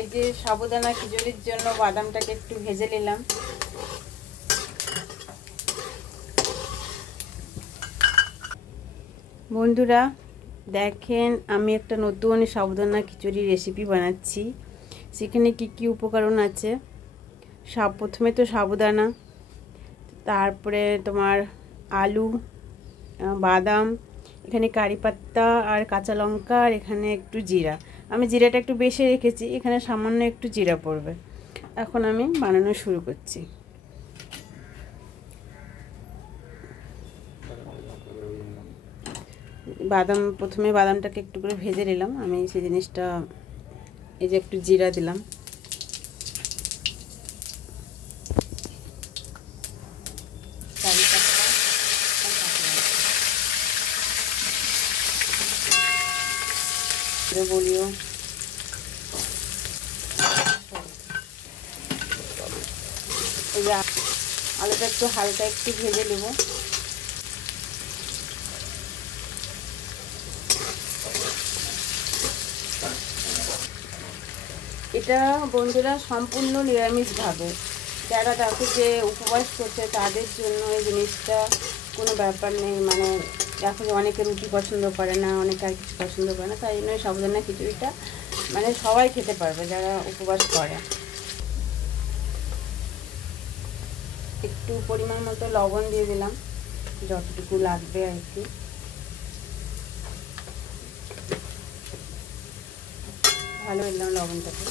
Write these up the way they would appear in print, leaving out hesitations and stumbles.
এই যে সাবুদানা খিচুড়ির জন্য বাদামটাকে একটু ভেজে নিলাম। বন্ধুরা দেখেন, আমি একটা নতুন সাবুদানা খিচুড়ি রেসিপি বানাচ্ছি। সেখানে কি কি উপকরণ আছে, প্রথমে তো সাবুদানা, তারপরে তোমার আলু, বাদাম, এখানে কারি পাতা আর কাঁচা লঙ্কা, আর এখানে একটু জিরা। আমি জিরাটা একটু বেশি রেখেছি, এখানে সামান্য একটু জিরা পড়বে। এখন আমি বানানো শুরু করছি। প্রথমে বাদামটাকে একটু করে ভেজে নিলাম আমি। সেই জিনিসটা, এই যে একটু জিরা দিলাম, বলিও এই যে আলুটা একটু হালকা একটু ভেজে নেব। এটা বন্ধুরা সম্পূর্ণ নিরামিষভাবে, যারা দেখো যে উপবাস করছে তাদের জন্য এই জিনিসটা কোনো ব্যাপার নেই। মানে দেখো যে অনেকে রুটি পছন্দ করে না, অনেকে আর কিছু পছন্দ করে না, তাই জন্য সাবুদানা খিচুড়িটা মানে সবাই খেতে পারবে যারা উপবাস করে। একটু পরিমাণ মতো লবণ দিয়ে দিলাম, যতটুকু লাগবে আর কি। ভালো দিলাম লবণটাকে।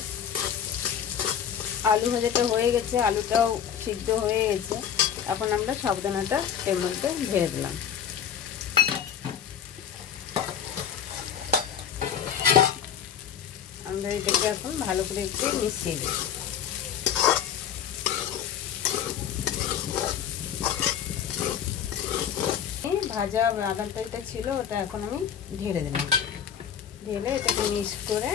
আলু ভাজাটা হয়ে গেছে, আলুটাও সিদ্ধ হয়ে গেছে। এখন আমরা সাবুদানাটা এর মধ্যে ঢেলে দিলাম। আমরা এটাকে এখন ভালো করে একটু মিশিয়ে দিই। ভাজা বাদামটা যেটা ছিল ওটা এখন আমি ঢেলে দিলাম। ঢেলে এটাকে মিক্স করে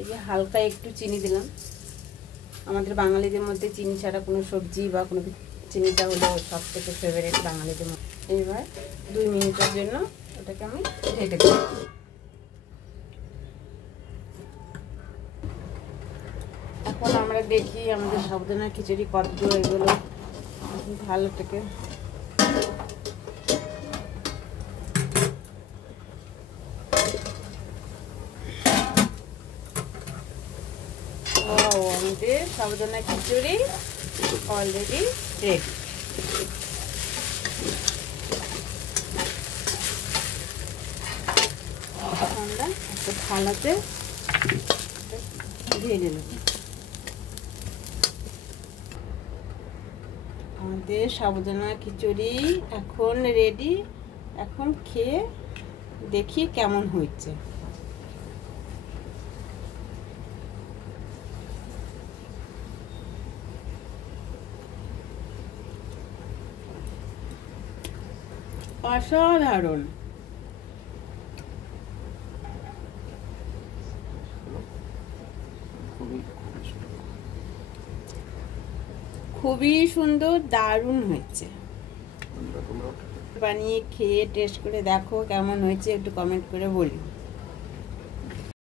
এই যে হালকা একটু চিনি দিলাম। আমাদের বাঙালিদের মধ্যে চিনি ছাড়া কোনো সবজি বা কোনো, চিনিটা হলো সব থেকে ফেভারিট বাঙালিদের মধ্যে। এবার 2 মিনিটের জন্য ওটাকে আমি ঢেকে দিই। এখন আমরা দেখি আমাদের সাবুদানা খিচুড়ি কতদূর এগুলো ভালোটাকে। আমাদের সাবুদানা খিচুড়ি অলরেডি রেডি। আমরা একটা থালাতে ঢেলে নেব। আমাদের সাবুদানা খিচুড়ি এখন রেডি। এখন খেয়ে দেখি কেমন হয়েছে। অসাধারণ, খুবই সুন্দর, দারুণ হয়েছে। বানিয়ে খেয়ে টেস্ট করে দেখো কেমন হয়েছে, একটু কমেন্ট করে বলি।